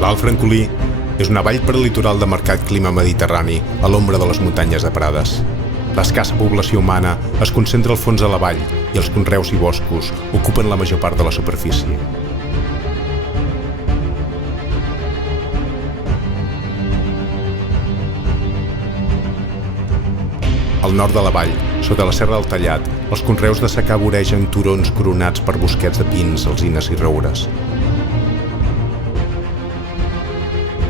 L'Alt Francolí és una vall prelitoral de marcat clima mediterrani a l'ombra de les muntanyes de Prades. L'escassa població humana es concentra al fons de la vall i els conreus i boscos ocupen la major part de la superfície. Al nord de la vall, sota la Serra del Tallat, els conreus de secà voregen turons coronats per bosquets de pins, alzines i roures.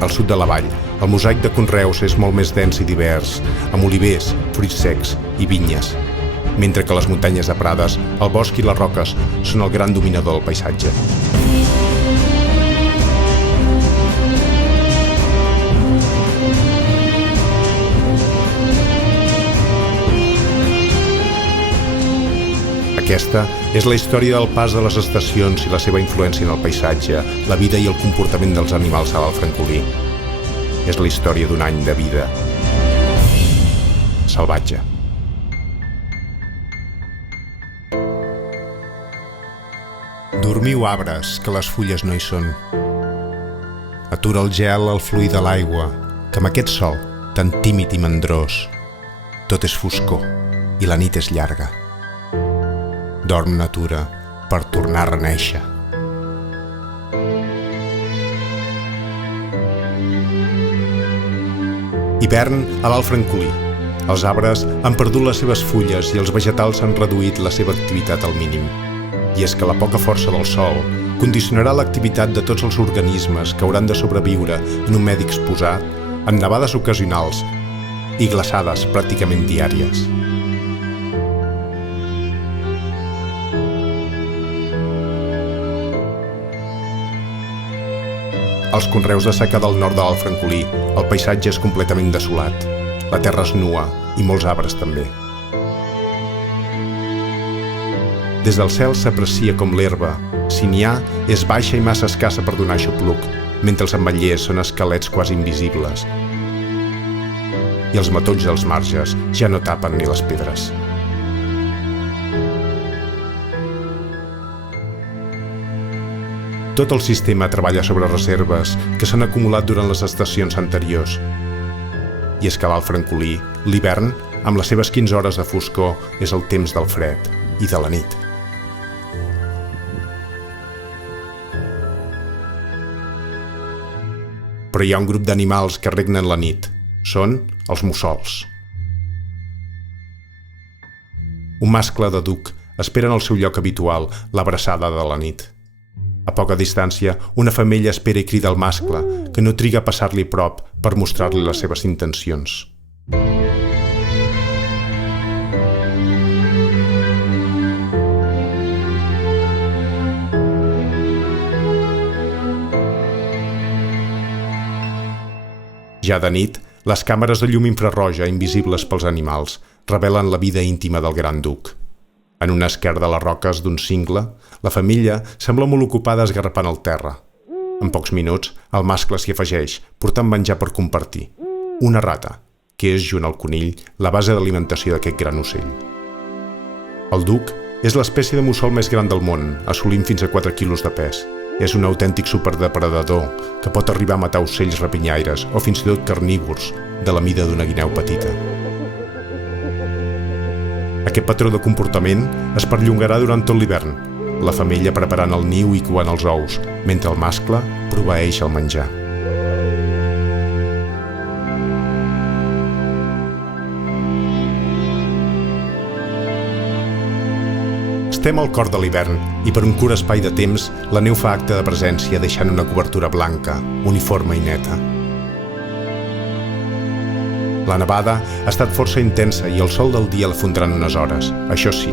Al sud de la vall, el mosaic de conreus és molt més dens i divers, amb olivers, fruits secs i vinyes, mentre que a les muntanyes de Prades, el bosc i les roques són el gran dominador del paisatge. Aquesta és la història del pas de les estacions i la seva influència en el paisatge, la vida i el comportament dels animals a l'Alt Francolí. És la història d'un any de vida salvatge. Dormiu arbres, que les fulles no hi són. Atura el gel al fluir de l'aigua, que amb aquest sol, tan tímid i mandrós, tot és foscor i la nit és llarga. Dorm natura per tornar a renéixer. Hivern a l'Alt Francolí. Els arbres han perdut les seves fulles i els vegetals han reduït la seva activitat al mínim. I és que la poca força del sol condicionarà l'activitat de tots els organismes que hauran de sobreviure en un medi exposat, amb nevades ocasionals i glaçades pràcticament diàries. Als conreus de secà del nord de l'Alt Francolí, el paisatge és completament desolat. La terra és nua i molts arbres també. Des del cel s'aprecia com l'herba, si n'hi ha, és baixa i massa escassa per donar aixopluc, mentre els ametllers són esquelets quasi invisibles. I els matolls dels marges ja no tapen ni les pedres. Tot el sistema treballa sobre reserves que s'han acumulat durant les estacions anteriors. I és que a l'Alt Francolí, l'hivern, amb les seves 15 hores de foscor, és el temps del fred i de la nit. Però hi ha un grup d'animals que regnen la nit. Són els mussols. Un mascle de duc espera en el seu lloc habitual, l'abraçada de la nit. A poca distància, una femella espera i crida al mascle, que no triga a passar-li prop per mostrar-li les seves intencions. Ja de nit, les càmeres de llum infraroja, invisibles pels animals, revelen la vida íntima del gran duc. En una esquerda de les roques d'un cingle, la femella sembla molt ocupada esgarrapant el terra. En pocs minuts, el mascle s'hi afegeix, portant menjar per compartir. Una rata, que és, junt al conill, la base d'alimentació d'aquest gran ocell. El duc és l'espècie de mussol més gran del món, assolint fins a 4 quilos de pes. És un autèntic superdepredador que pot arribar a matar ocells rapinyaires o fins i tot carnívors de la mida d'una guineu petita. Aquest patró de comportament es perllongarà durant tot l'hivern, la femella preparant el niu i coant els ous, mentre el mascle proveeix el menjar. Estem al cor de l'hivern i per un curt espai de temps la neu fa acte de presència deixant una cobertura blanca, uniforme i neta. La nevada ha estat força intensa i el sol del dia la fondrà en unes hores. Això sí,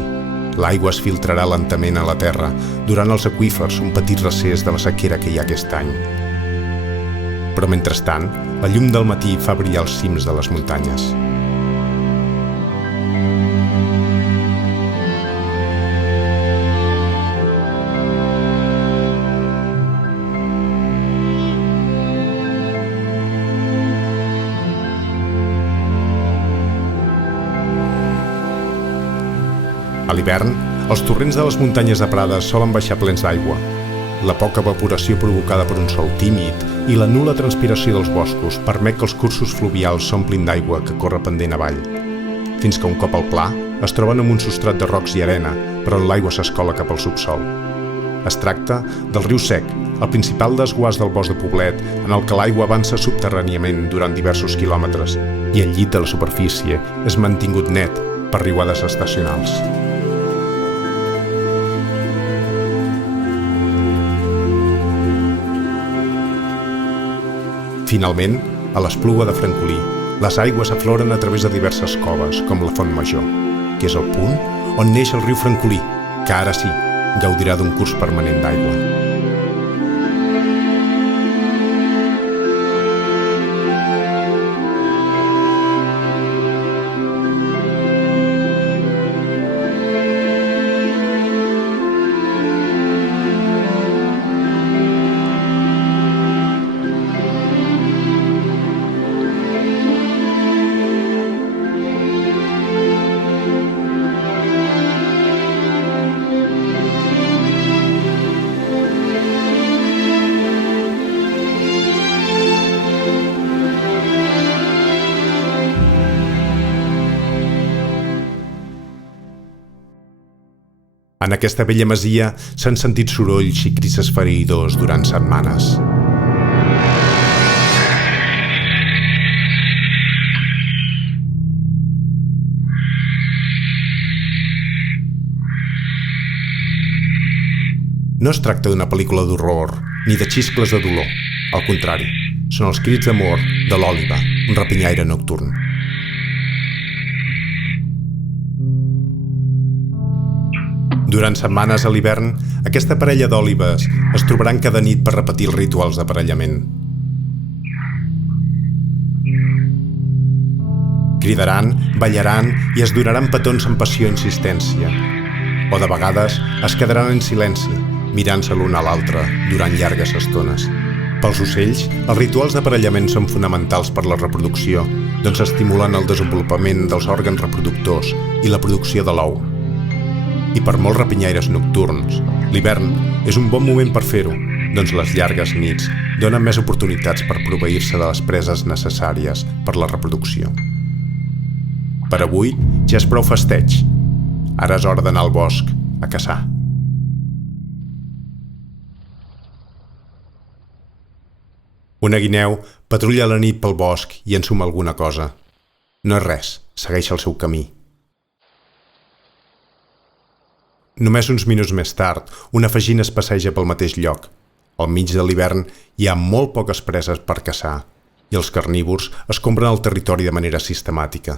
l'aigua es filtrarà lentament a la terra, durant els aqüífers un petit recés de la sequera que hi ha aquest any. Però mentrestant, la llum del matí fa brillar els cims de les muntanyes. A l'hivern, els torrents de les muntanyes de Prades solen baixar plens d'aigua. La poca evaporació provocada per un sol tímid i la nul·la transpiració dels boscos permet que els cursos fluvials s'omplin d'aigua que corre pendent avall, fins que un cop al pla es troben amb un substrat de rocs i arena per on l'aigua s'escola cap al subsol. Es tracta del riu Sec, el principal desguàs del bosc de Poblet, en el que l'aigua avança subterràniament durant diversos quilòmetres i el llit de la superfície és mantingut net per riuades estacionals. Finalment, a l'Espluga de Francolí, les aigües afloren a través de diverses coves, com la Font Major, que és el punt on neix el riu Francolí, que ara sí, gaudirà d'un curs permanent d'aigua. En aquesta vella masia s'han sentit sorolls i crits esfereïdors durant setmanes. No es tracta d'una pel·lícula d'horror ni de xiscles de dolor. Al contrari, són els crits d'amor de l'òliba, un rapinyaire nocturn. Durant setmanes a l'hivern, aquesta parella d'òlibes es trobaran cada nit per repetir els rituals d'aparellament. Cridaran, ballaran i es donaran petons amb passió i insistència. O de vegades es quedaran en silenci, mirant-se l'un a l'altre durant llargues estones. Pels ocells, els rituals d'aparellament són fonamentals per la reproducció, doncs estimulen el desenvolupament dels òrgans reproductors i la producció de l'ou. I per molts rapinyaires nocturns, l'hivern és un bon moment per fer-ho, doncs les llargues nits donen més oportunitats per proveir-se de les preses necessàries per la reproducció. Per avui ja és prou festeig. Ara és hora d'anar al bosc a caçar. Una guineu patrulla a la nit pel bosc i ensuma alguna cosa. No és res, segueix el seu camí. Només uns minuts més tard, una fagina es passeja pel mateix lloc. Al mig de l'hivern hi ha molt poques preses per caçar i els carnívors escombren el territori de manera sistemàtica.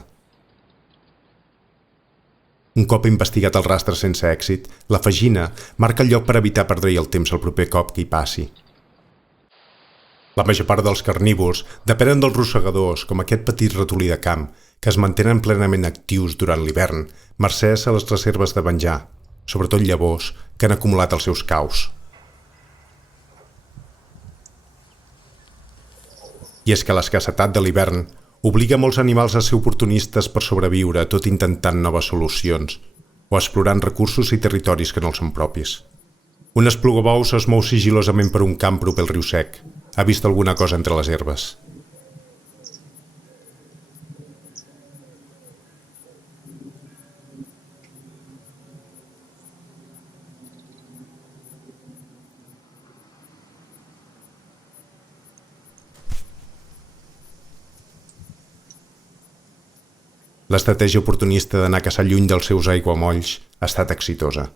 Un cop investigat el rastre sense èxit, la fagina marca el lloc per evitar perdre el temps el proper cop que hi passi. La major part dels carnívors depenen dels rosegadors, com aquest petit ratolí de camp, que es mantenen plenament actius durant l'hivern, mercès a les reserves de menjar, sobretot llavors que han acumulat els seus caus. I és que l'escassetat de l'hivern obliga molts animals a ser oportunistes per sobreviure, tot intentant noves solucions o explorant recursos i territoris que no els són propis. Un esplugabous es mou sigilosament per un camp proper al riu Sec. Ha vist alguna cosa entre les herbes. L'estratègia oportunista d'anar a caçar lluny dels seus aiguamolls ha estat exitosa.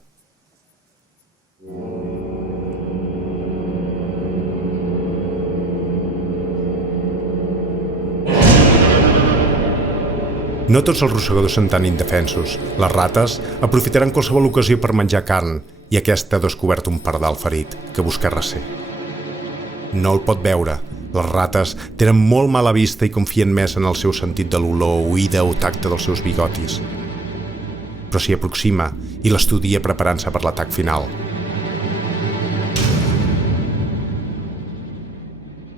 No tots els rosegadors són tan indefensos. Les rates aprofitaran qualsevol ocasió per menjar carn i aquesta ha descobert un pardal ferit que busca recer. No el pot veure. Les rates tenen molt mala vista i confien més en el seu sentit de l'olor, oïda o tacte dels seus bigotis. Però s'hi aproxima i l'estudia preparant-se per l'atac final.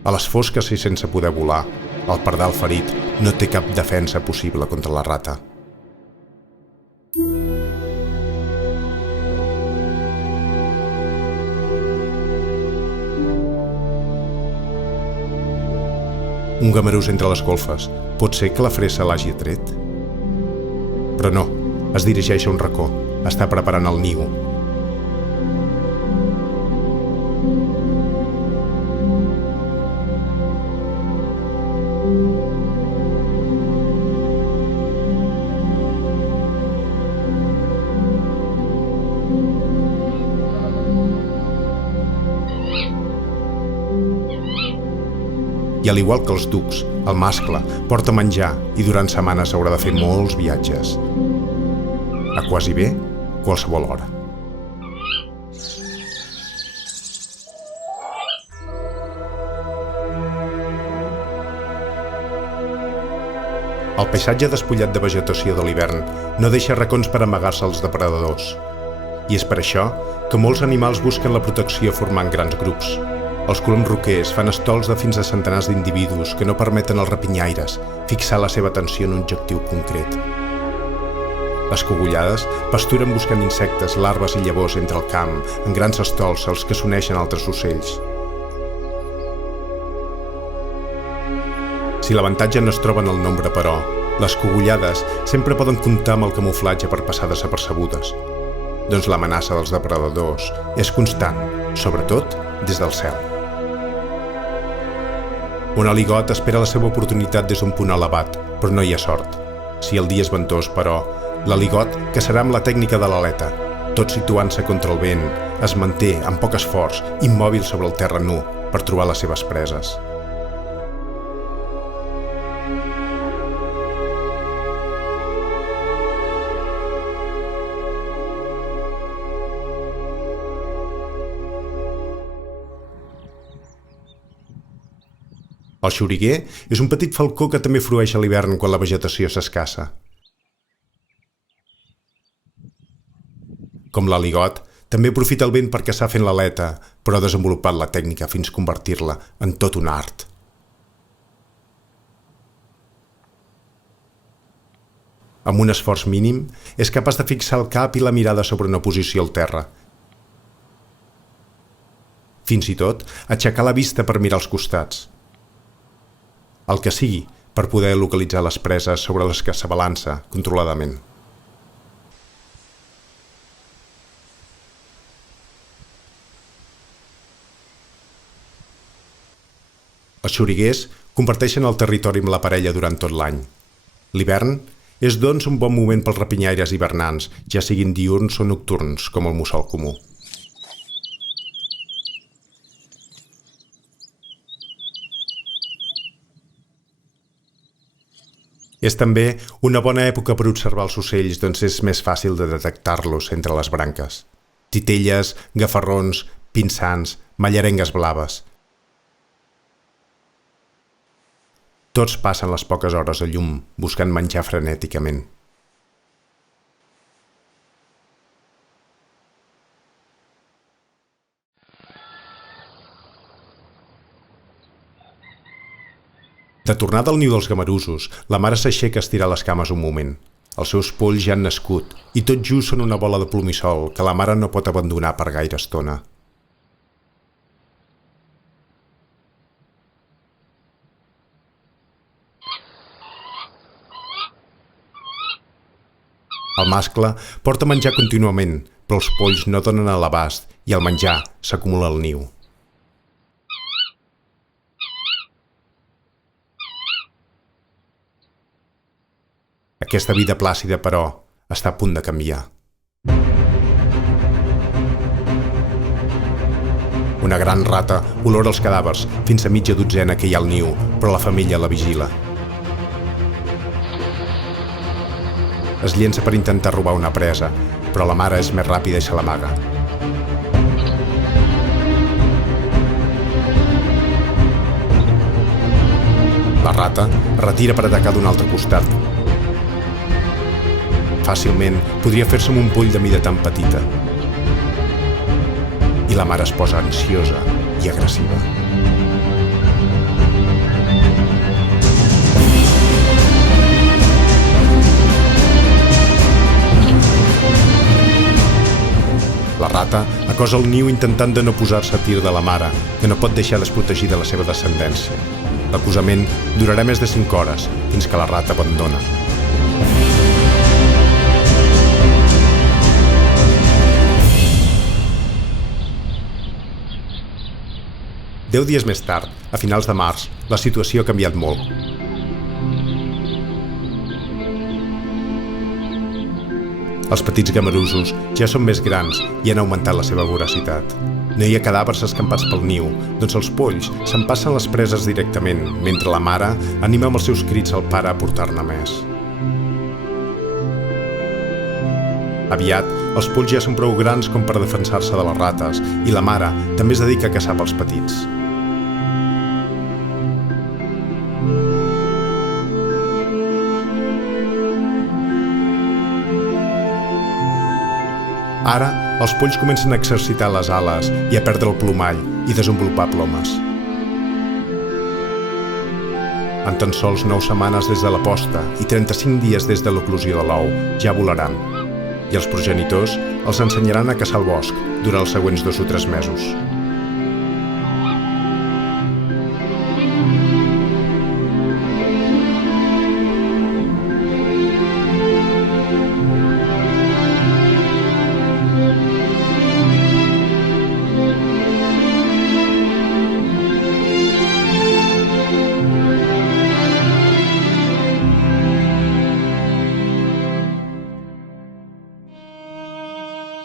A les fosques i sense poder volar, el pardal ferit no té cap defensa possible contra la rata. Un gamarús entre les golfes. Pot ser que la fressa l'hagi atret? Però no, es dirigeix a un racó. Està preparant el niu. I al igual que els ducs, el mascle porta menjar i durant setmanes haurà de fer molts viatges. A quasi bé qualsevol hora. El paisatge despullat de vegetació de l'hivern no deixa racons per amagar-se als depredadors. I és per això que molts animals busquen la protecció formant grans grups. Els coloms roquers fan estols de fins a centenars d'individus que no permeten als rapinyaires fixar la seva atenció en un objectiu concret. Les cogullades pasturen buscant insectes, larves i llavors entre el camp, en grans estols als que s'uneixen altres ocells. Si l'avantatge no es troba en el nombre, però, les cogullades sempre poden comptar amb el camuflatge per passar desapercebudes. Doncs l'amenaça dels depredadors és constant, sobretot des del cel. Un aligot espera la seva oportunitat des d'un punt elevat, però no hi ha sort. Si el dia és ventós, però, l'aligot caçarà amb la tècnica de l'aleta. Tot situant-se contra el vent, es manté, amb poc esforç, immòbil sobre el terra nu, per trobar les seves preses. El xoriguer és un petit falcó que també frueix a l'hivern quan la vegetació s'escassa. Com l'aligot, també aprofita el vent per caçar fent l'aleta, però ha desenvolupat la tècnica fins convertir-la en tot un art. Amb un esforç mínim, és capaç de fixar el cap i la mirada sobre una posició al terra. Fins i tot, aixecar la vista per mirar als costats. El que sigui, per poder localitzar les preses sobre les que s'abalança controladament. Els xoriguers comparteixen el territori amb la parella durant tot l'any. L'hivern és, doncs, un bon moment pels rapinyaires hivernants, ja siguin diürns o nocturns, com el mussol comú. És també una bona època per observar els ocells, doncs és més fàcil de detectar-los entre les branques. Titelles, gafarrons, pinsans, mallarengues blaves. Tots passen les poques hores a llum, buscant menjar frenèticament. De tornada al niu dels gamarusos, la mare s'aixeca a estirar les cames un moment. Els seus polls ja han nascut i tot just són una bola de plomissol que la mare no pot abandonar per gaire estona. El mascle porta menjar contínuament, però els polls no donen a l'abast i el menjar s'acumula al niu. Aquesta vida plàcida, però, està a punt de canviar. Una gran rata olora els cadàvers, fins a mitja dotzena que hi ha al niu, però la femella la vigila. Es llença per intentar robar una presa, però la mare és més ràpida i se l'amaga. La rata es retira per atacar d'un altre costat. Fàcilment podria fer-se amb un poll de mida tan petita. I la mare es posa ansiosa i agressiva. La rata acosa el niu intentant de no posar-se a tir de la mare, que no pot deixar desprotegida la seva descendència. L'acusament durarà més de 5 hores, fins que la rata abandona. Deu dies més tard, a finals de març, la situació ha canviat molt. Els petits gamarusos ja són més grans i han augmentat la seva voracitat. No hi ha cadàvers escampats pel niu, doncs els polls s'empassen les preses directament, mentre la mare anima amb els seus crits al pare a portar-ne més. Aviat, els polls ja són prou grans com per defensar-se de les rates i la mare també es dedica a caçar pels petits. Ara, els polls comencen a exercitar les ales i a perdre el plomall i desenvolupar plomes. En tan sols 9 setmanes des de la posta i 35 dies des de l'eclosió de l'ou, ja volaran. I els progenitors els ensenyaran a caçar al bosc durant els següents 2 o 3 mesos.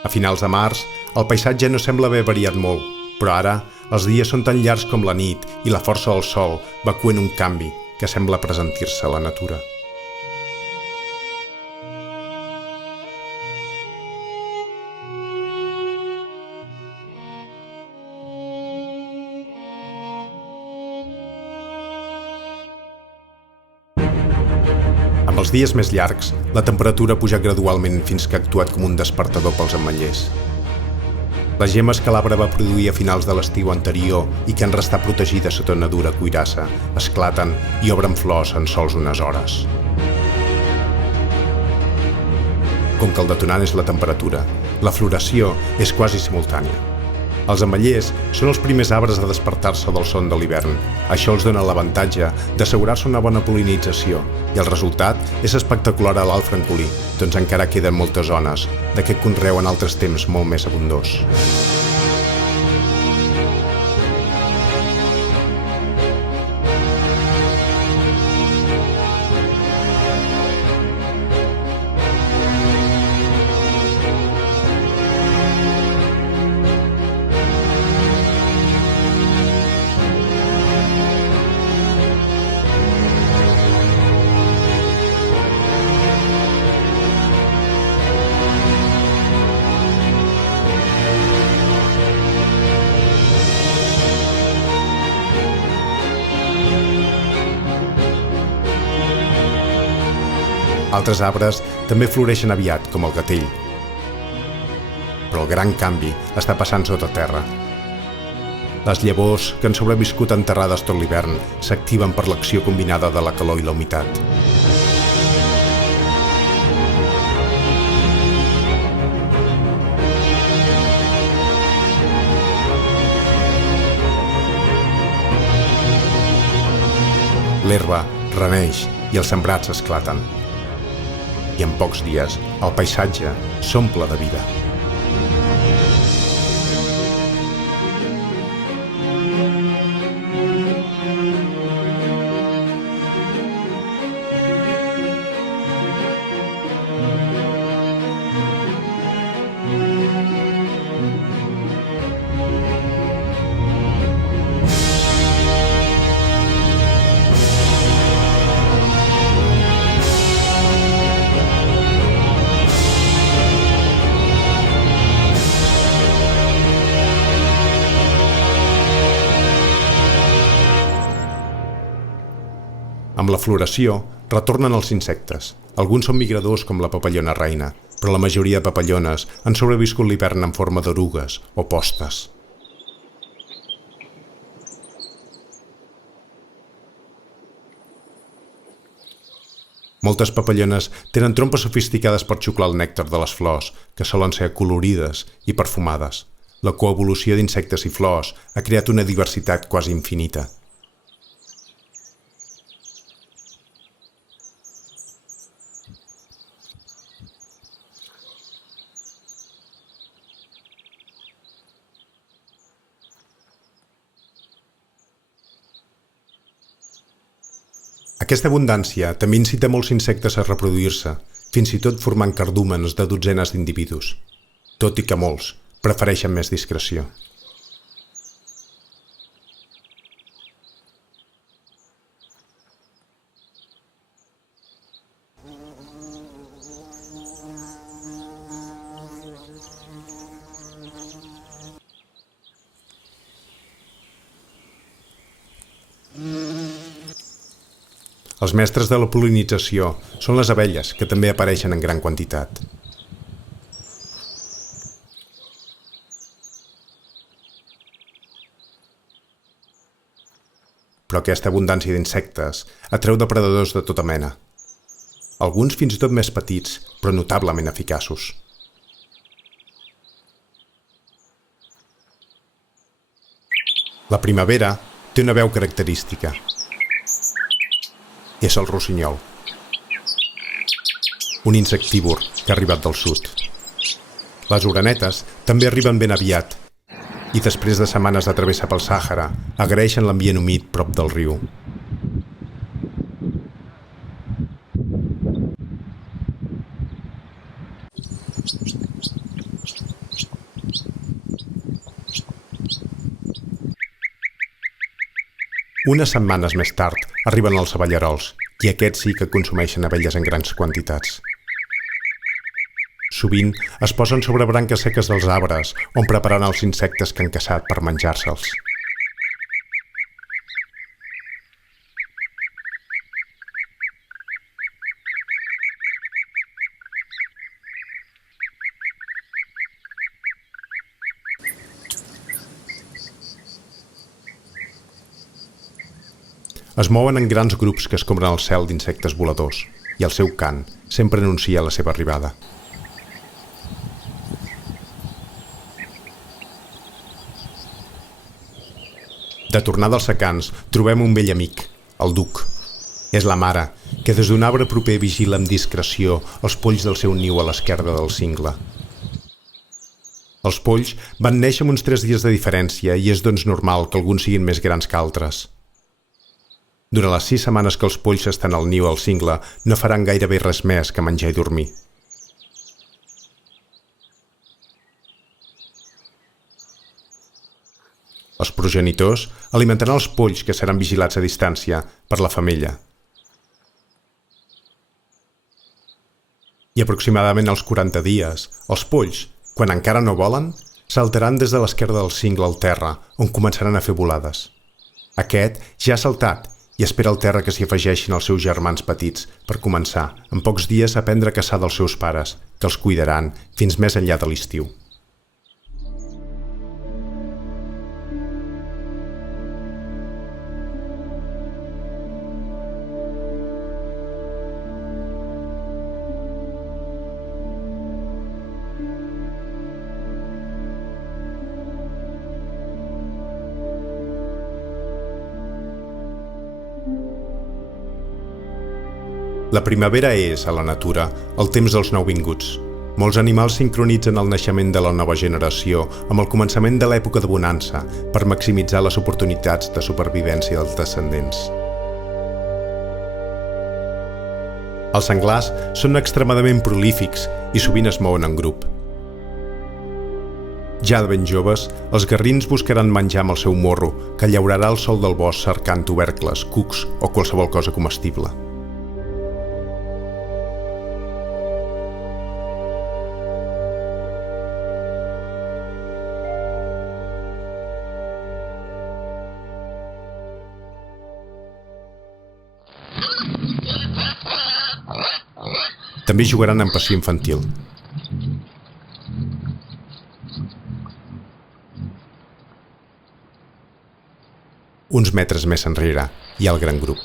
A finals de març, el paisatge no sembla haver variat molt, però ara els dies són tan llargs com la nit i la força del sol va coent un canvi que sembla pressentir-se a la natura. Amb els dies més llargs, la temperatura ha pujat gradualment fins que ha actuat com un despertador pels ametllers. Les gemmes que l'arbre va produir a finals de l'estiu anterior i que han restat protegides sota una dura cuirassa esclaten i obren flors en sols unes hores. Com que el detonant és la temperatura, la floració és quasi simultània. Els ametllers són els primers arbres a despertar-se del son de l'hivern. Això els dona l'avantatge d'assegurar-se una bona pol·linització i el resultat és espectacular a l'alt francolí, doncs encara queden moltes zones d'aquest conreu en altres temps molt més abundós. Altres arbres també floreixen aviat, com el gatell. Però el gran canvi està passant sota terra. Les llavors, que han sobreviscut enterrades tot l'hivern, s'activen per l'acció combinada de la calor i la humitat. L'herba reneix i els sembrats esclaten. I en pocs dies el paisatge s'omple de vida. Amb la floració, retornen els insectes. Alguns són migradors com la papallona reina, però la majoria de papallones han sobreviscut l'hivern en forma d'erugues o postes. Moltes papallones tenen trompes sofisticades per xuclar el nèctar de les flors, que solen ser acolorides i perfumades. La coevolució d'insectes i flors ha creat una diversitat quasi infinita. Aquesta abundància també incita molts insectes a reproduir-se, fins i tot formant cardúmens de dotzenes d'individus, tot i que molts prefereixen més discreció. Els mestres de la pol·linització són les abelles, que també apareixen en gran quantitat. Però aquesta abundància d'insectes atreu depredadors de tota mena. Alguns fins i tot més petits, però notablement eficaços. La primavera té una veu característica. És el rossinyol, un insectívor que ha arribat del sud. Les orenetes també arriben ben aviat i després de setmanes de travessa pel Sàhara agraeixen l'ambient humit prop del riu. Unes setmanes més tard arriben els abellarols i aquests sí que consumeixen abelles en grans quantitats. Sovint es posen sobre branques seques dels arbres on preparen els insectes que han caçat per menjar-se'ls. Es mouen en grans grups que escombren el cel d'insectes voladors i el seu cant sempre anuncia la seva arribada. De tornada als secans, trobem un vell amic, el Duc. És la mare, que des d'un arbre proper vigila amb discreció els polls del seu niu a l'esquerda del cingle. Els polls van néixer amb uns 3 dies de diferència i és doncs normal que alguns siguin més grans que altres. Durant les 6 setmanes que els polls estan al niu al cingle, no faran gairebé res més que menjar i dormir. Els progenitors alimentaran els polls que seran vigilats a distància per la femella. I aproximadament als 40 dies, els polls, quan encara no volen, saltaran des de l'esquerda del cingle al terra, on començaran a fer volades. Aquest ja ha saltat i espera al terra que s'hi afegeixin els seus germans petits per començar, en pocs dies, a aprendre a caçar dels seus pares, que els cuidaran fins més enllà de l'estiu. La primavera és, a la natura, el temps dels nouvinguts. Molts animals sincronitzen el naixement de la nova generació amb el començament de l'època de bonança per maximitzar les oportunitats de supervivència dels descendents. Els senglars són extremadament prolífics i sovint es mouen en grup. Ja de ben joves, els garrins buscaran menjar amb el seu morro, que llaurarà el sol del bosc cercant tubercles, cucs o qualsevol cosa comestible. També jugaran en passió infantil. Uns metres més enrere hi ha el gran grup.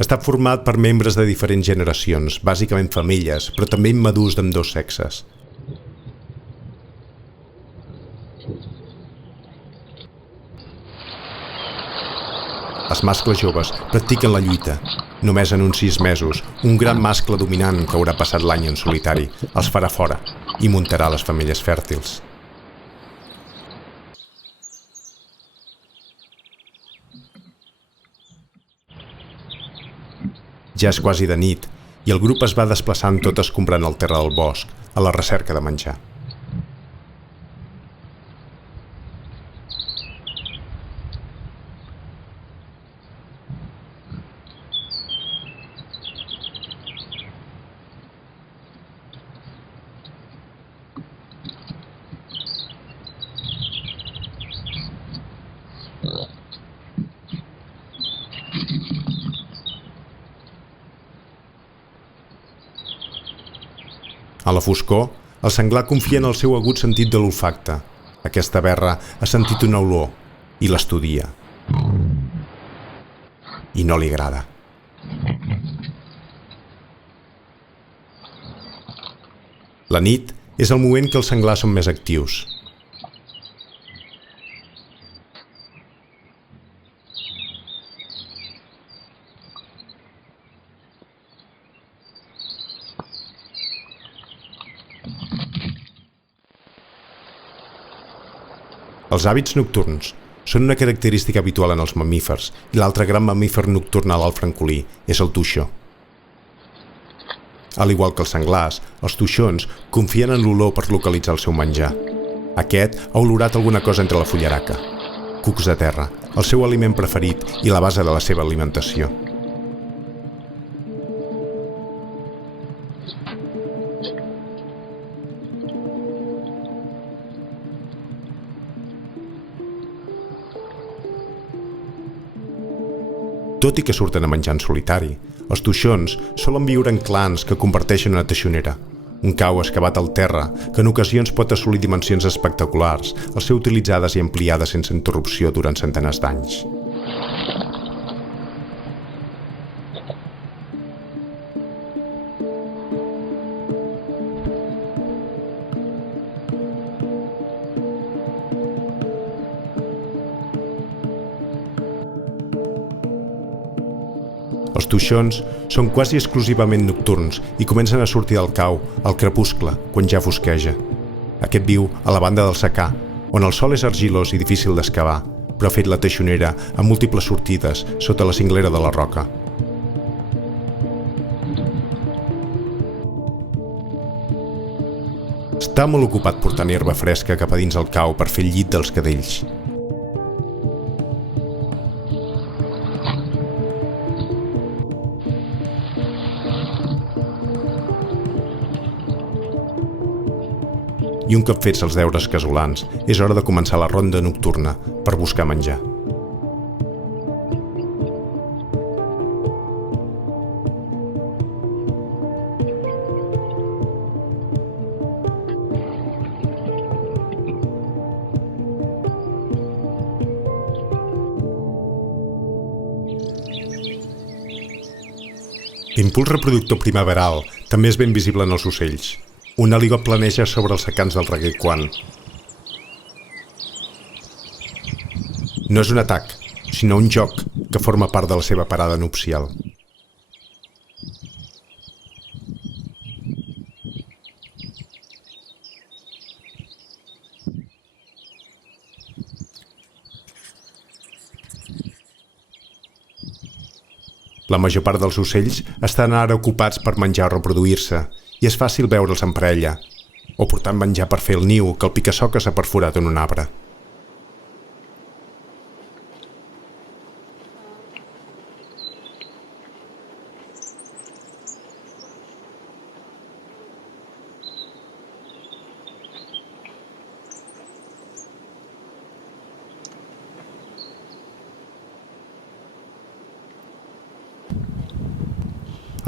Està format per membres de diferents generacions, bàsicament femelles, però també immadurs d'ambdós sexes. Els mascles joves practiquen la lluita. Només en uns 6 mesos, un gran mascle dominant que haurà passat l'any en solitari els farà fora i muntarà les femelles fèrtils. Ja és quasi de nit i el grup es va desplaçant tot escombrant el terra del bosc a la recerca de menjar. A la foscor, el senglar confia en el seu agut sentit de l'olfacte. Aquesta berra ha sentit una olor i l'estudia. I no li agrada. La nit és el moment que els senglars són més actius. Els hàbits nocturns són una característica habitual en els mamífers i l'altre gran mamífer nocturn a l'alt francolí és el toixó. Al igual que els senglars, els toixons confien en l'olor per localitzar el seu menjar. Aquest ha olorat alguna cosa entre la fullaraca. Cucs de terra, el seu aliment preferit i la base de la seva alimentació. Tot i que surten a menjar en solitari, els toixons solen viure en clans que comparteixen una teixonera, un cau excavat al terra que en ocasions pot assolir dimensions espectaculars al ser utilitzades i ampliades sense interrupció durant centenars d'anys. Els toixons són quasi exclusivament nocturns i comencen a sortir del cau al crepuscle, quan ja fosqueja. Aquest viu a la banda del secà, on el sòl és argilós i difícil d'excavar, però ha fet la teixonera amb múltiples sortides sota la cinglera de la roca. Està molt ocupat portant herba fresca cap a dins el cau per fer el llit dels cadells. I un cop fets els deures casolans, és hora de començar la ronda nocturna per buscar menjar. L'impuls reproductor primaveral també és ben visible en els ocells. Un aligot planeja sobre els secans del regueiquan. No és un atac, sinó un joc que forma part de la seva parada nupcial. La major part dels ocells estan ara ocupats per menjar o reproduir-se, i és fàcil veure'ls en parella, o portant menjar per fer el niu que el pica-soca s'ha perforat en un arbre.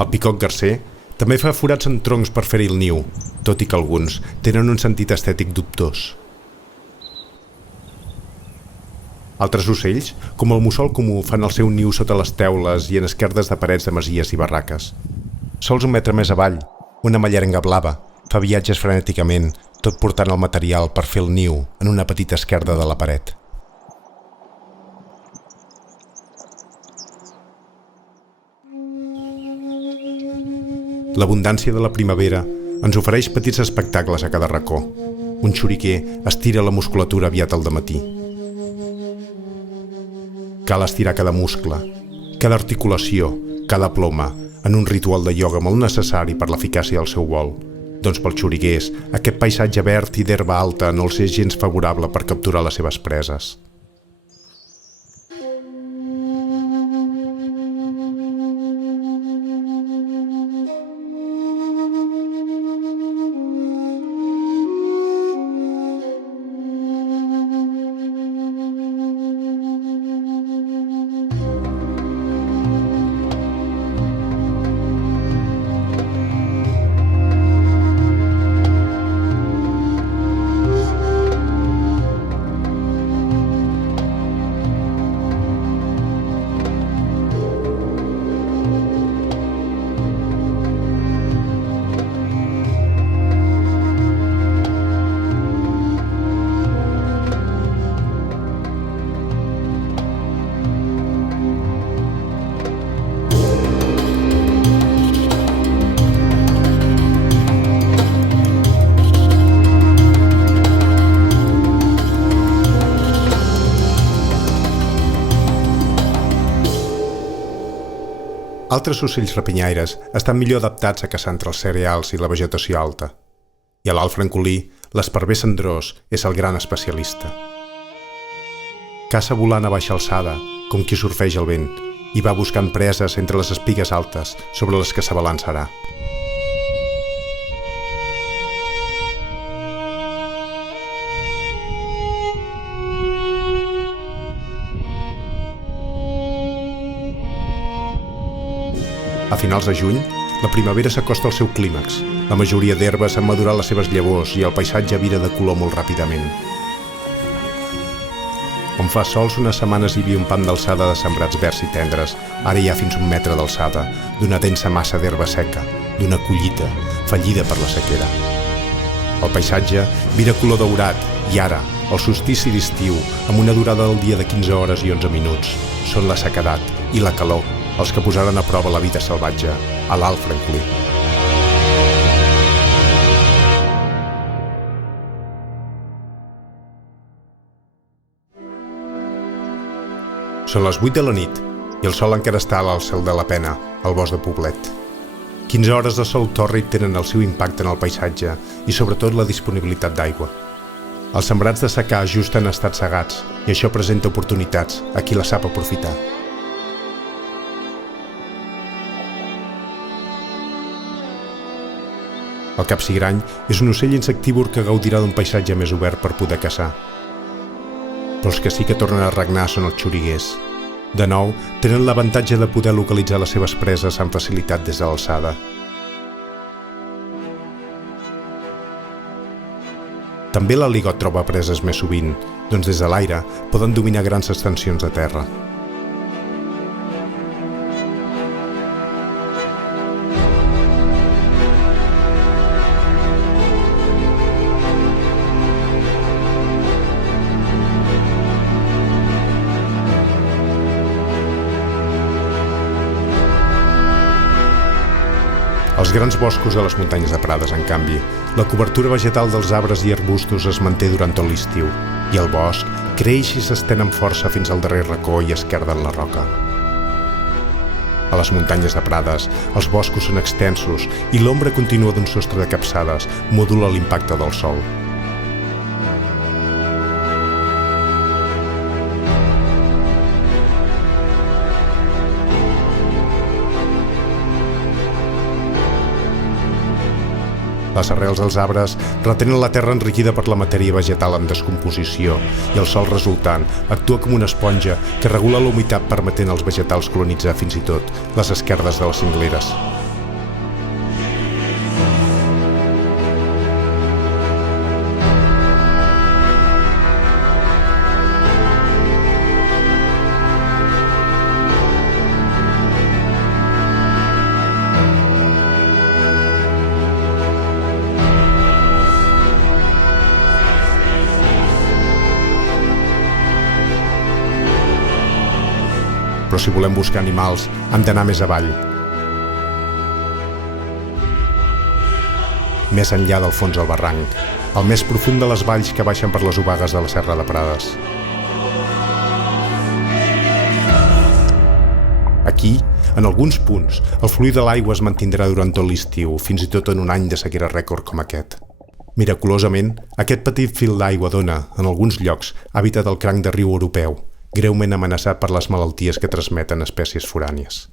El picoc garser també fa forats en troncs per fer-hi el niu, tot i que alguns tenen un sentit estètic dubtós. Altres ocells, com el mussol comú, fan el seu niu sota les teules i en esquerdes de parets de masies i barraques. Sols un metre més avall, una mallerenga blava fa viatges frenèticament, tot portant el material per fer el niu en una petita esquerda de la paret. L'abundància de la primavera Ens ofereix petits espectacles a cada racó. Un xoriquer estira la musculatura aviat al dematí. Cal estirar cada muscle, cada articulació, cada ploma, en un ritual de ioga molt necessari per l'eficàcia del seu vol. Doncs pels xoriguers, aquest paisatge verd i d'herba alta no els és gens favorable per capturar les seves preses. Altres ocells rapinyaires estan millor adaptats a caçar entre els cereals i la vegetació alta. I a l'alt francolí, l'esparver cendrós és el gran especialista. Caça volant a baixa alçada, com qui surfeja el vent, i va buscant preses entre les espigues altes sobre les que s'abalançarà. A finals de juny, la primavera s'acosta al seu clímax. La majoria d'herbes han madurat les seves llavors i el paisatge vira de color molt ràpidament. On fa sols unes setmanes hi havia un pam d'alçada de sembrats verds i tendres, ara hi ha fins 1 metre d'alçada, d'una densa massa d'herba seca, d'una collita, fallida per la sequera. El paisatge vira color daurat i ara, el solstici d'estiu, amb una durada del dia de 15 hores i 11 minuts, són la sequedat i la calor els que posaren a prova la vida salvatge a l'alt francolí. Són les 8 de la nit i el sol encara està al cel de la Pena, al bosc de Poblet. 15 hores de sol tòrrid tenen el seu impacte en el paisatge i sobretot la disponibilitat d'aigua. Els sembrats de secà just han estat segats i això presenta oportunitats a qui la sap aprofitar. El capsigrany és un ocell insectívor que gaudirà d'un paisatge més obert per poder caçar. Però els que sí que tornen a regnar són els xoriguers. De nou, tenen l'avantatge de poder localitzar les seves preses amb facilitat des de l'alçada. També l'aligot troba preses més sovint, doncs des de l'aire poden dominar grans extensions de terra. Als grans boscos de les muntanyes de Prades, en canvi, la cobertura vegetal dels arbres i arbustos es manté durant tot l'estiu i el bosc creix i s'estén amb força fins al darrer racó i esquerda en la roca. A les muntanyes de Prades, els boscos són extensos i l'ombra contínua d'un sostre de capçades modula l'impacte del sol. Les arrels dels arbres retenen la terra enriquida per la matèria vegetal en descomposició i el sol resultant actua com una esponja que regula la humitat permetent als vegetals colonitzar fins i tot les esquerdes de les cingleres. Però si volem buscar animals, hem d'anar més avall. més enllà del fons del barranc, el més profund de les valls que baixen per les obagues de la Serra de Prades. Aquí, en alguns punts, el fluir de l'aigua es mantindrà durant tot l'estiu, fins i tot en un any de sequera rècord com aquest. Miraculosament, aquest petit fil d'aigua dona, en alguns llocs, hàbitat al cranc de riu europeu, greument amenaçat per les malalties que transmeten espècies forànies.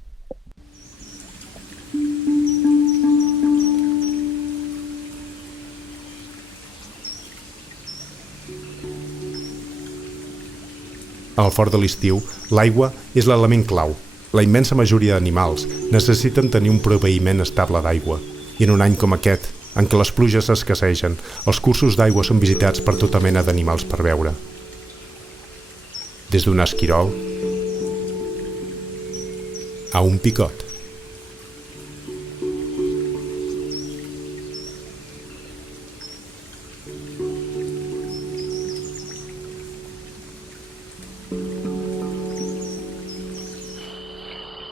En el fort de l'estiu, l'aigua és l'element clau. La immensa majoria d'animals necessiten tenir un proveïment estable d'aigua, i en un any com aquest, en què les pluges s'escassegen, els cursos d'aigua són visitats per tota mena d'animals per veure. Des d'un esquirol a un picot.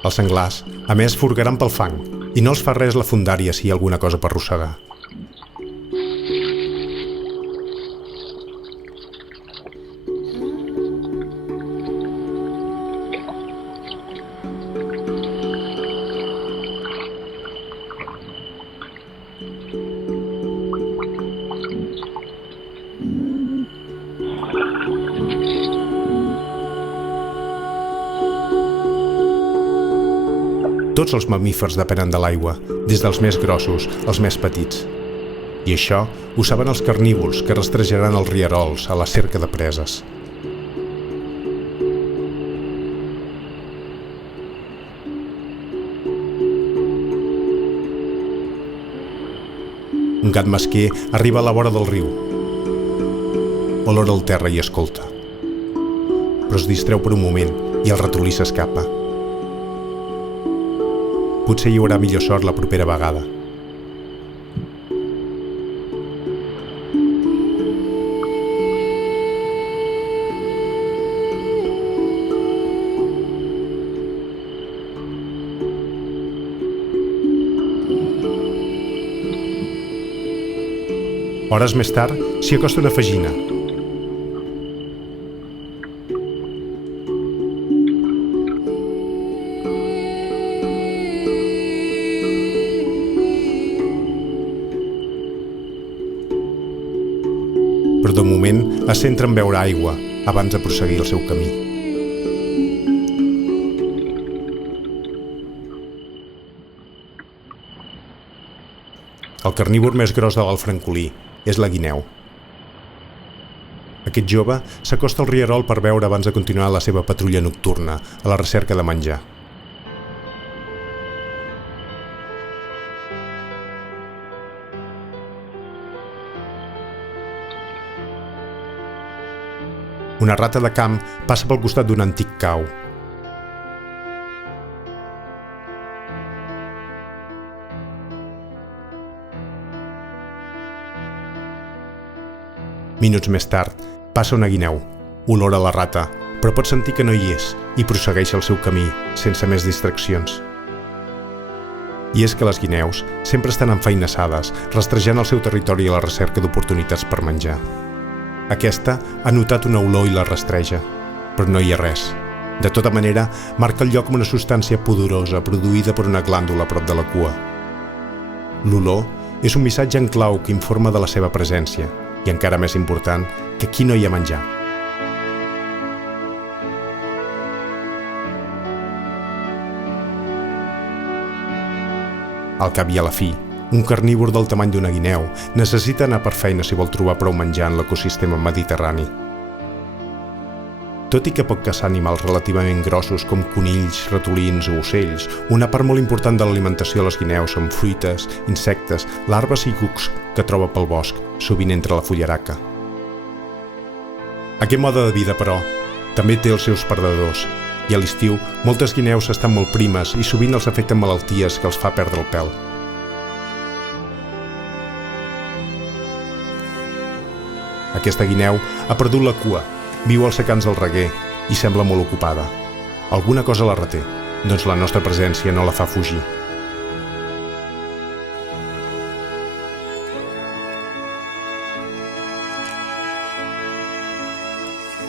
Els senglars, a més, furgaran pel fang, i no els fa res la fondària si hi ha alguna cosa per arrossegar. Tots els mamífers depenen de l'aigua, des dels més grossos als més petits. I això ho saben els carnívors que rastrejaran els rierols a la cerca de preses. Un gat mesquer arriba a la vora del riu. Olora el terra i escolta. Però es distreu per un moment i el ratolí s'escapa. Potser hi haurà millor sort la propera vegada. Hores més tard s'hi acosta una fagina. Però de moment es centra en beure aigua abans de prosseguir el seu camí. El carnívor més gros de l'alt francolí és la guineu. Aquest jove s'acosta al rierol per beure abans de continuar la seva patrulla nocturna a la recerca de menjar. Una rata de camp passa pel costat d'un antic cau. Minuts més tard, passa una guineu. Olora la rata, però pot sentir que no hi és i prossegueix el seu camí, sense més distraccions. I és que les guineus sempre estan enfeinassades, rastrejant el seu territori a la recerca d'oportunitats per menjar. Aquesta ha notat una olor i la rastreja, però no hi ha res. De tota manera, marca el lloc amb una substància pudorosa produïda per una glàndula a prop de la cua. L'olor és un missatge en clau que informa de la seva presència, i encara més important, que aquí no hi ha menjar. Al cap i a la fi, un carnívor del tamany d'una guineu necessita anar per feina si vol trobar prou menjar en l'ecosistema mediterrani. Tot i que pot caçar animals relativament grossos com conills, ratolins o ocells, una part molt important de l'alimentació de les guineus són fruites, insectes, larves i cucs que troba pel bosc, sovint entre la fullaraca. Aquest mode de vida, però, també té els seus perdedors, i a l'estiu moltes guineus estan molt primes i sovint els afecten malalties que els fa perdre el pèl. Aquesta guineu ha perdut la cua, viu als secans del reguer i sembla molt ocupada. Alguna cosa la reté, doncs la nostra presència no la fa fugir.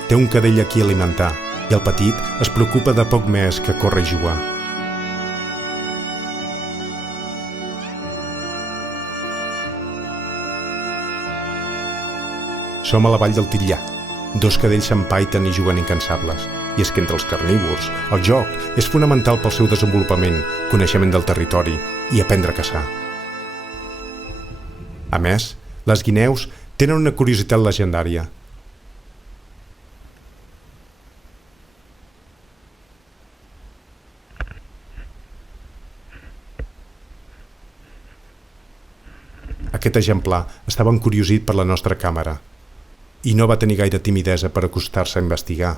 té un cadell aquí a alimentar i el petit es preocupa de poc més que córrer i jugar. Som a la vall del Titllà. 2 cadells s'empaiten i juguen incansables. I és que entre els carnívors, el joc és fonamental pel seu desenvolupament, coneixement del territori i aprendre a caçar. A més, les guineus tenen una curiositat legendària. Aquest exemplar estava encuriosit per la nostra càmera i no va tenir gaire timidesa per acostar-se a investigar.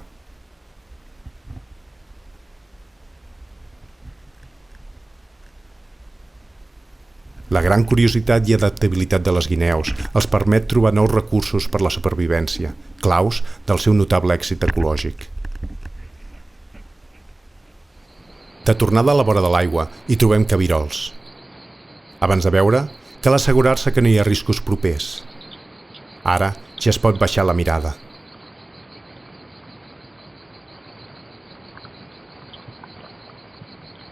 La gran curiositat i adaptabilitat de les guineus els permet trobar nous recursos per la supervivència, claus del seu notable èxit ecològic. De tornada a la vora de l'aigua hi trobem cabirols. Abans de veure, cal assegurar-se que no hi ha riscos propers. Ara ja es pot baixar la mirada.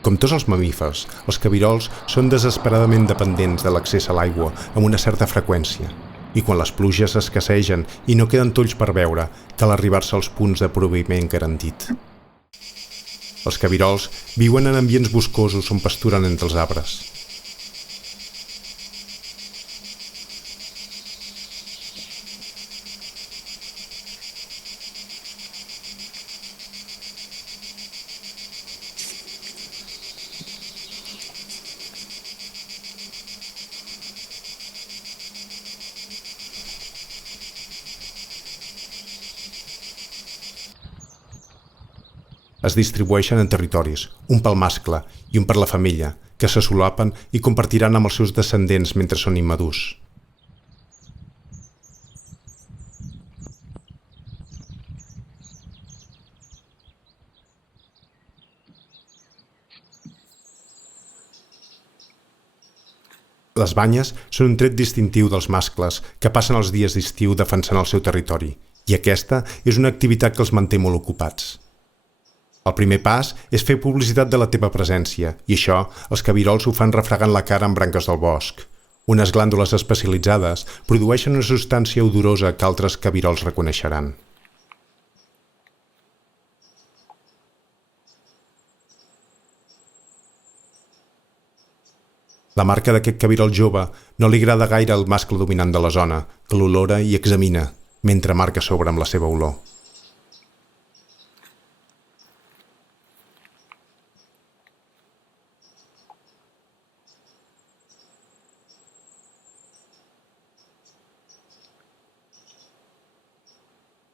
Com tots els mamífers, els cabirols són desesperadament dependents de l'accés a l'aigua amb una certa freqüència, i quan les pluges escassegen i no queden tolls per beure, cal arribar-se als punts de proveïment garantit. Els cabirols viuen en ambients boscosos on pasturen entre els arbres. Es distribueixen en territoris, un pel mascle i un per la femella, que se solapen i compartiran amb els seus descendents mentre són immadurs. Les banyes són un tret distintiu dels mascles que passen els dies d'estiu defensant el seu territori, i aquesta és una activitat que els manté molt ocupats. El primer pas és fer publicitat de la teva presència, i això els cabirols ho fan refregant la cara amb branques del bosc. Unes glàndules especialitzades produeixen una substància odorosa que altres cabirols reconeixeran. La marca d'aquest cabirol jove no li agrada gaire al mascle dominant de la zona, que l'olora i examina, mentre marca sobre amb la seva olor.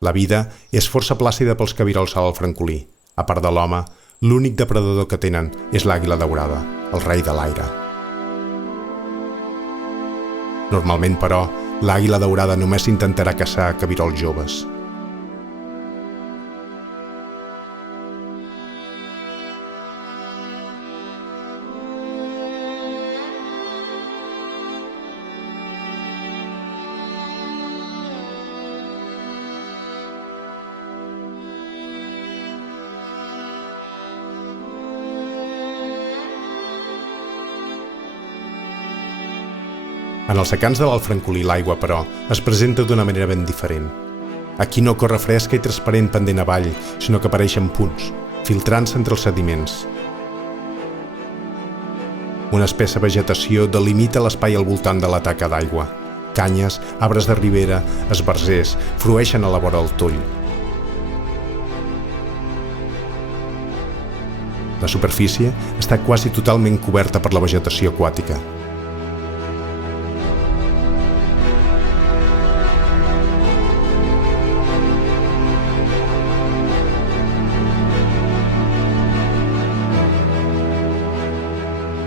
La vida és força plàcida pels cabirols a el francolí. A part de l'home, l'únic depredador que tenen és l'àguila daurada, el rei de l'aire. Normalment, però, l'àguila daurada només intentarà caçar cabirols joves. En els secans de l'alt francolí l'aigua, però, es presenta d'una manera ben diferent. Aquí no corre fresca i transparent pendent avall, sinó que apareixen punts, filtrant-se entre els sediments. Una espessa vegetació delimita l'espai al voltant de la taca d'aigua. Canyes, arbres de ribera, esbarzers, frueixen a la vora del toll. La superfície està quasi totalment coberta per la vegetació aquàtica.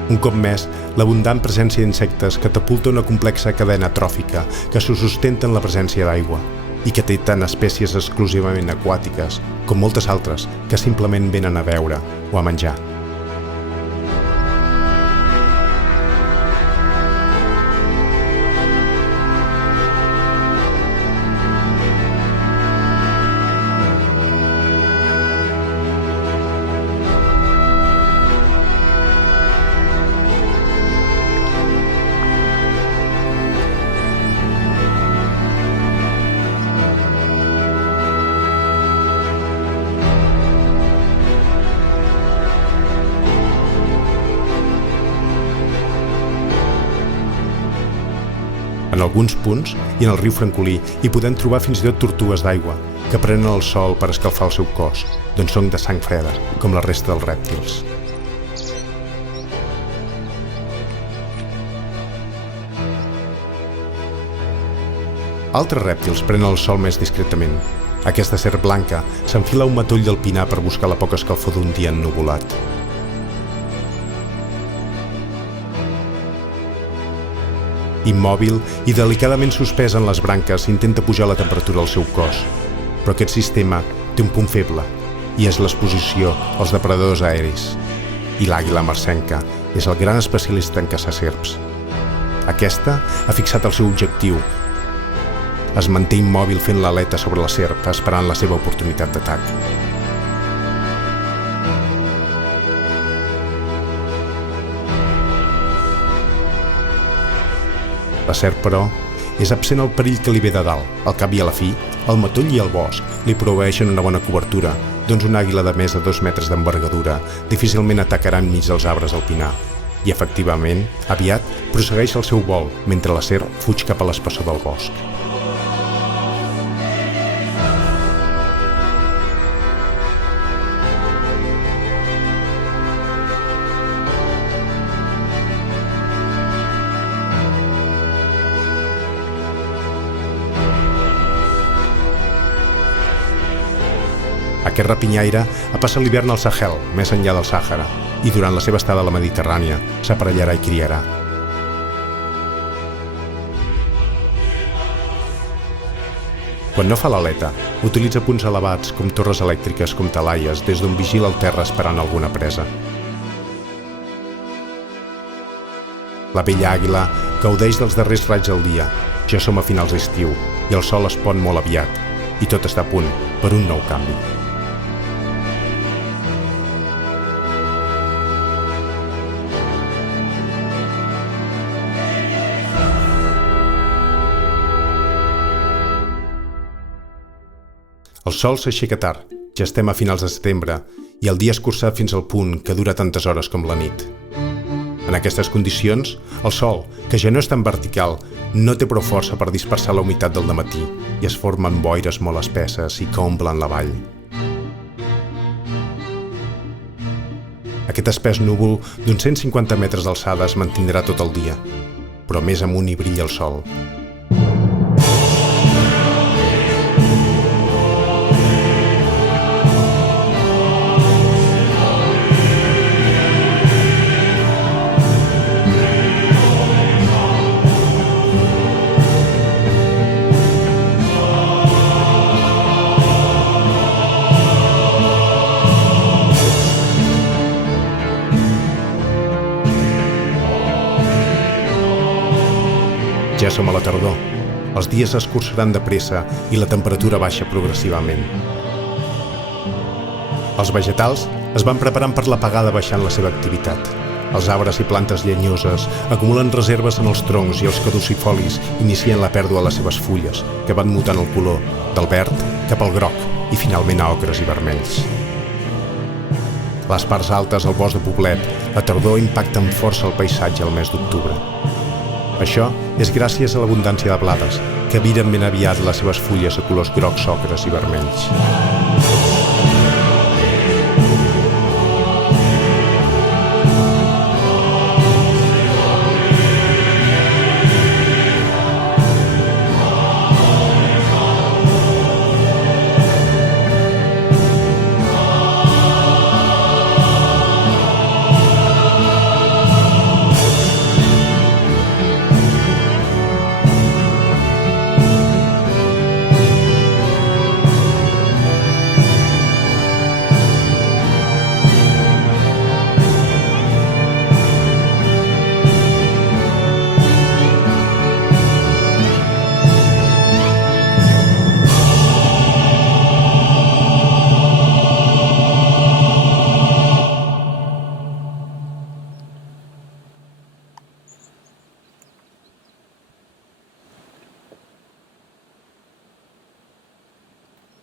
Un cop més, l'abundant presència d'insectes catapulta una complexa cadena tròfica que se sustenta en la presència d'aigua i que té tant espècies exclusivament aquàtiques com moltes altres que simplement venen a beure o a menjar. En alguns punts i en el riu Francolí hi podem trobar fins i tot tortugues d'aigua que prenen el sol per escalfar el seu cos, doncs són de sang freda, com la resta dels rèptils. Altres rèptils prenen el sol més discretament. Aquesta serp blanca s'enfila a un matoll del pinar per buscar la poca escalfor d'un dia ennuvolat. Immòbil i delicadament suspès en les branques, intenta pujar la temperatura al seu cos. Però aquest sistema té un punt feble, i és l'exposició als depredadors aeris. I l'àguila marcenca és el gran especialista en caçar serps. Aquesta ha fixat el seu objectiu. Es manté immòbil fent l'aleta sobre la serp, esperant la seva oportunitat d'atac. La serp, però, és absent al perill que li ve de dalt. Al cap i a la fi, el matoll i el bosc li proveeixen una bona cobertura, doncs una àguila de més de 2 metres d'envergadura difícilment atacarà enmig dels arbres del pinar. I, efectivament, aviat prossegueix el seu vol, mentre la serp fuig cap a l'espessor del bosc. Aquest rapinyaire ha passat l'hivern al Sahel, més enllà del Sàhara, i durant la seva estada a la Mediterrània s'aparellarà i criarà. Quan no fa l'aleta, utilitza punts elevats com torres elèctriques com talaies des d'on vigila el terra esperant alguna presa. La vella àguila gaudeix dels darrers raigs del dia. Ja som a finals d'estiu i el sol es pon molt aviat, i tot està a punt per un nou canvi. El sol s'aixeca tard, ja estem a finals de setembre, i el dia escurçat fins al punt que dura tantes hores com la nit. En aquestes condicions, el sol, que ja no és tan vertical, no té prou força per dispersar la humitat del dematí i es formen boires molt espesses i que omplen la vall. Aquest espès núvol d'uns 150 metres d'alçada es mantindrà tot el dia, però més amunt hi brilla el sol. Ja som a la tardor. Els dies escurçaran de pressa i la temperatura baixa progressivament. Els vegetals es van preparant per l'apagada baixant la seva activitat. Els arbres i plantes llenyoses acumulen reserves en els troncs i els caducifolis inicien la pèrdua de les seves fulles, que van mutant el color del verd cap al groc i finalment a ocres i vermells. A les parts altes del bosc de Poblet, la tardor impacta amb força el paisatge al mes d'octubre. Això és gràcies a l'abundància de blades, que viren ben aviat les seves fulles de colors grocs, ocres i vermells.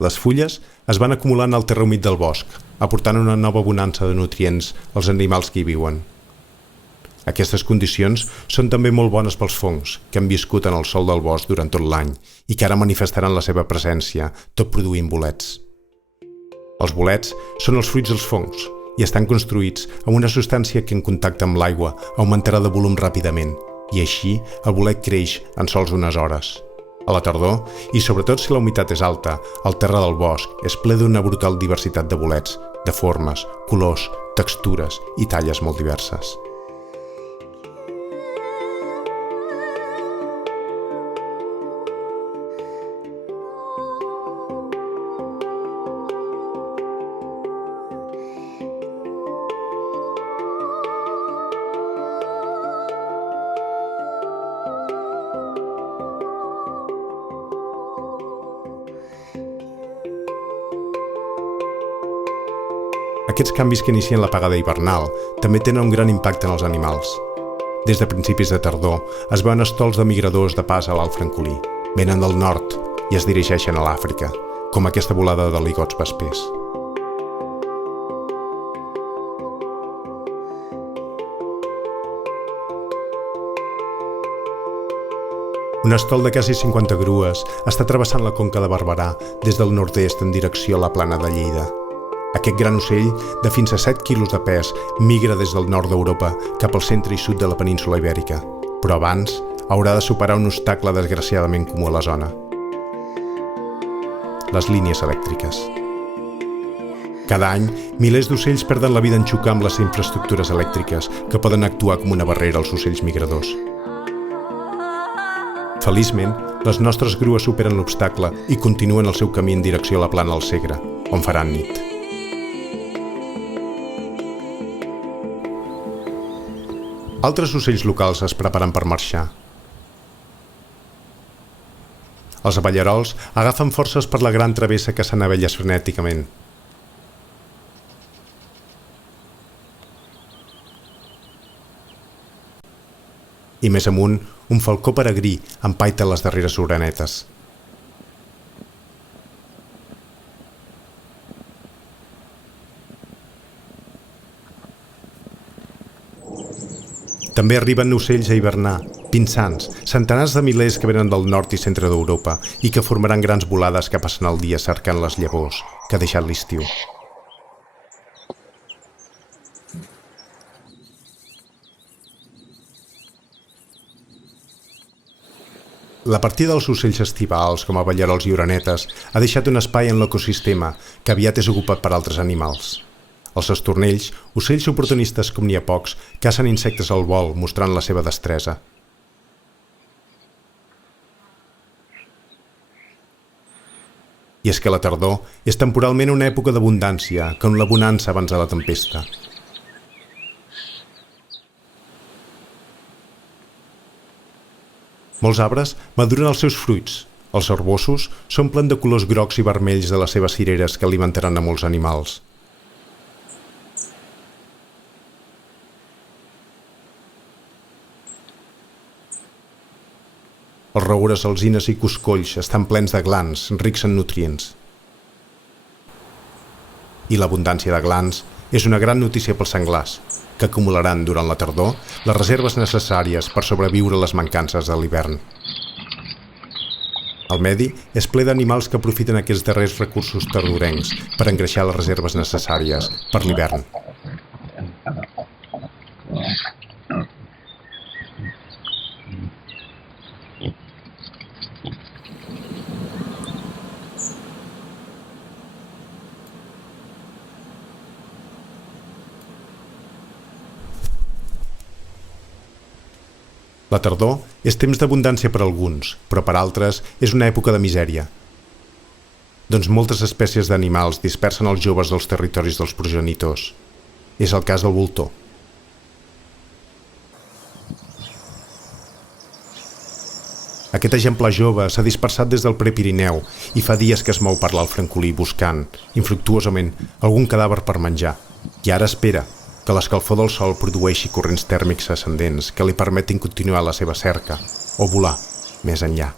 Les fulles es van acumulant al terra humit del bosc, aportant una nova bonança de nutrients als animals que hi viuen. Aquestes condicions són també molt bones pels fongs, que han viscut en el sol del bosc durant tot l'any i que ara manifestaran la seva presència, tot produint bolets. Els bolets són els fruits dels fongs i estan construïts amb una substància que en contacte amb l'aigua augmentarà de volum ràpidament i així el bolet creix en sols unes hores. A la tardor, i sobretot si la humitat és alta, el terra del bosc és ple d'una brutal diversitat de bolets, de formes, colors, textures i talles molt diverses. Aquests canvis que inicien l'apagada hivernal també tenen un gran impacte en els animals. Des de principis de tardor es veuen estols de migradors de pas a l'alt francolí. Venen del nord i es dirigeixen a l'Àfrica, com aquesta volada de ligots vespers. Un estol de quasi 50 grues està travessant la conca de Barberà des del nord-est en direcció a la plana de Lleida. Aquest gran ocell, de fins a 7 quilos de pes, migra des del nord d'Europa cap al centre i sud de la península Ibèrica, però abans haurà de superar un obstacle desgraciadament comú a la zona: les línies elèctriques. Cada any, milers d'ocells perden la vida en xocar amb les infraestructures elèctriques que poden actuar com una barrera als ocells migradors. Feliçment, les nostres grues superen l'obstacle i continuen el seu camí en direcció a la plana del Segre, on faran nit. Altres ocells locals es preparen per marxar. Els abellarols agafen forces per la gran travessa que s'anavelles frenèticament. I més amunt, un falcó peregrí empaita les darreres orenetes. També arriben ocells a hivernar, pinsans, centenars de milers que venen del nord i centre d'Europa i que formaran grans volades que passen el dia cercant les llavors que ha deixat l'estiu. La partida dels ocells estivals, com abellarols i orenetes, ha deixat un espai en l'ecosistema que aviat és ocupat per altres animals. Els estornells, ocells oportunistes com n'hi ha pocs, cacen insectes al vol, mostrant la seva destresa. I és que la tardor és temporalment una època d'abundància, com la bonança abans de la tempesta. Molts arbres maduren els seus fruits. Els arboços s'omplen de colors grocs i vermells de les seves cireres que alimentaran a molts animals. Els roures, alzines i coscolls estan plens de glans, rics en nutrients. I l'abundància de glans és una gran notícia pels senglars, que acumularan durant la tardor les reserves necessàries per sobreviure a les mancances de l'hivern. El medi és ple d'animals que aprofiten aquests darrers recursos tardorencs per engreixar les reserves necessàries per l'hivern. La tardor és temps d'abundància per a alguns, però per altres és una època de misèria. Doncs moltes espècies d'animals dispersen els joves dels territoris dels progenitors. És el cas del voltor. Aquest exemplar jove s'ha dispersat des del Prepirineu i fa dies que es mou per l'alt francolí buscant, infructuosament, algun cadàver per menjar. I ara espera que l'escalfor del sol produeixi corrents tèrmics ascendents que li permetin continuar la seva cerca o volar més enllà.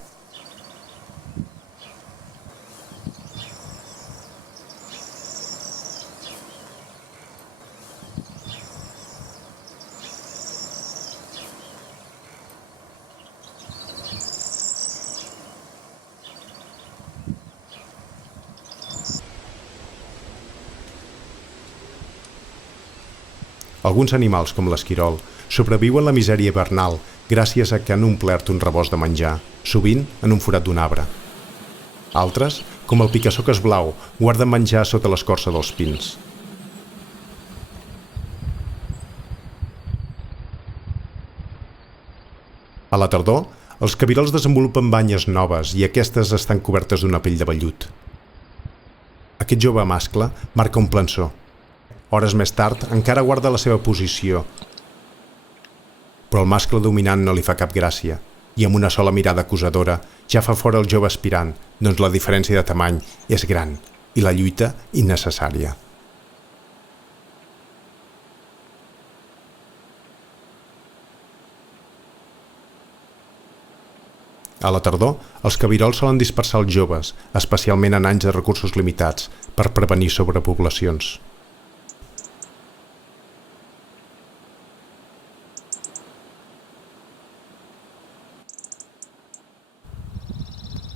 Alguns animals, com l'esquirol, sobreviuen la misèria hivernal gràcies a que han omplert un rebost de menjar, sovint en un forat d'un arbre. Altres, com el picasoques blau, guarden menjar sota l'escorça dels pins. A la tardor, els cabirols desenvolupen banyes noves i aquestes estan cobertes d'una pell de vellut. Aquest jove mascle marca un plançó. Hores més tard encara guarda la seva posició, però el mascle dominant no li fa cap gràcia i amb una sola mirada acusadora ja fa fora el jove aspirant, doncs la diferència de tamany és gran i la lluita innecessària. A la tardor, els cabirols solen dispersar els joves, especialment en anys de recursos limitats, per prevenir sobrepoblacions.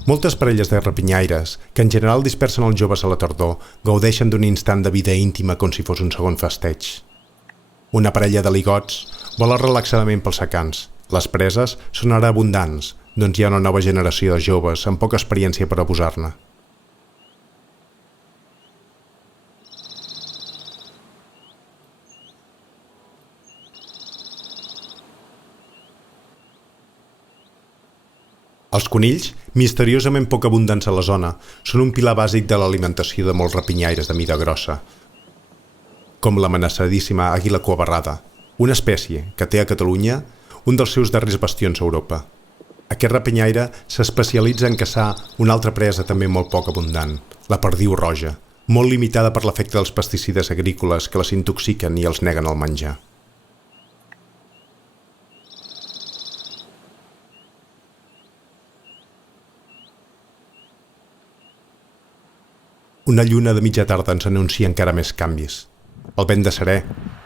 Moltes parelles de rapinyaires, que en general dispersen els joves a la tardor, gaudeixen d'un instant de vida íntima com si fos un segon festeig. Una parella de ligots vola relaxadament pels secans. Les preses són ara abundants, doncs hi ha una nova generació de joves amb poca experiència per abusar-ne. Els conills, misteriosament poc abundants a la zona, són un pilar bàsic de l'alimentació de molts rapinyaires de mida grossa, com l'amenaçadíssima àguila cuabarrada, una espècie que té a Catalunya un dels seus darrers bastions a Europa. Aquest rapinyaire s'especialitza en caçar una altra presa també molt poc abundant, la perdiu roja, molt limitada per l'efecte dels pesticides agrícoles que les intoxiquen i els neguen el menjar. Una lluna de mitja tarda ens anuncia encara més canvis. El vent de serè,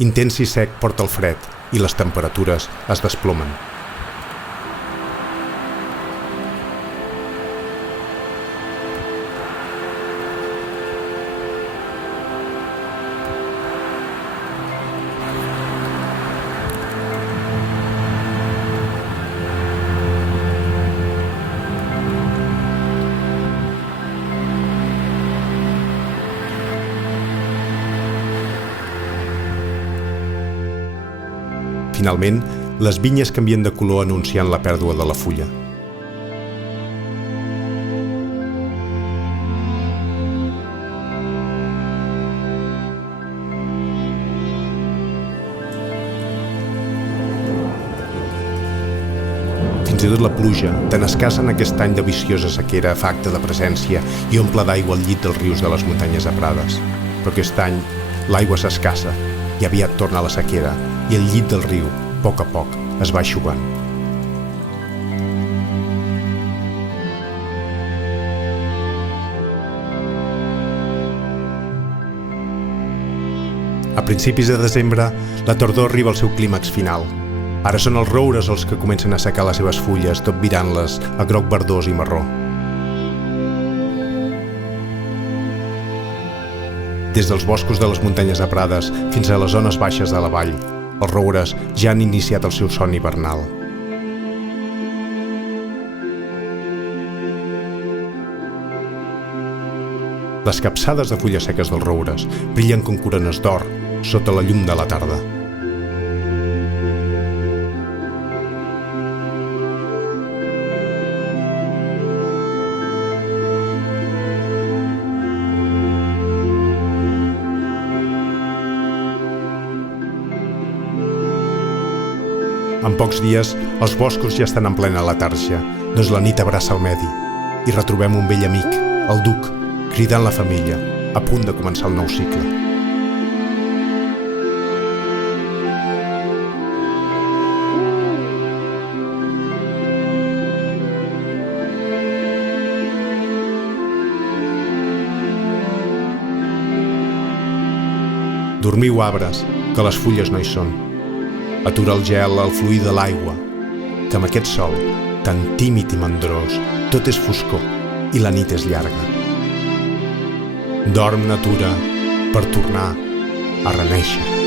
intens i sec, porta el fred i les temperatures es desplomen. Finalment, les vinyes canvien de color anunciant la pèrdua de la fulla. Fins i tot la pluja, tan escassa en aquest any de viciosa sequera, fa acte de presència i omple d'aigua el llit dels rius de les muntanyes de Prades. Però aquest any l'aigua s'escassa i aviat torna a la sequera i el llit del riu, a poc es va eixugant. A principis de desembre, la tardor arriba al seu clímax final. Ara són els roures els que comencen a assecar les seves fulles, tot virant-les a groc verdós i marró. Des dels boscos de les muntanyes de Prades fins a les zones baixes de la vall, els roures ja han iniciat el seu son hivernal. Les capçades de fulles seques dels roures brillen com corones d'or sota la llum de la tarda. En pocs dies, els boscos ja estan en plena letargia, doncs la nit abraça el medi i retrobem un vell amic, el Duc, cridant la família, a punt de començar el nou cicle. Dormiu, arbres, que les fulles no hi són. Atura el gel al fluir de l'aigua, que amb aquest sol, tan tímid i mandrós, tot és foscor i la nit és llarga. Dorm, natura, per tornar a renéixer.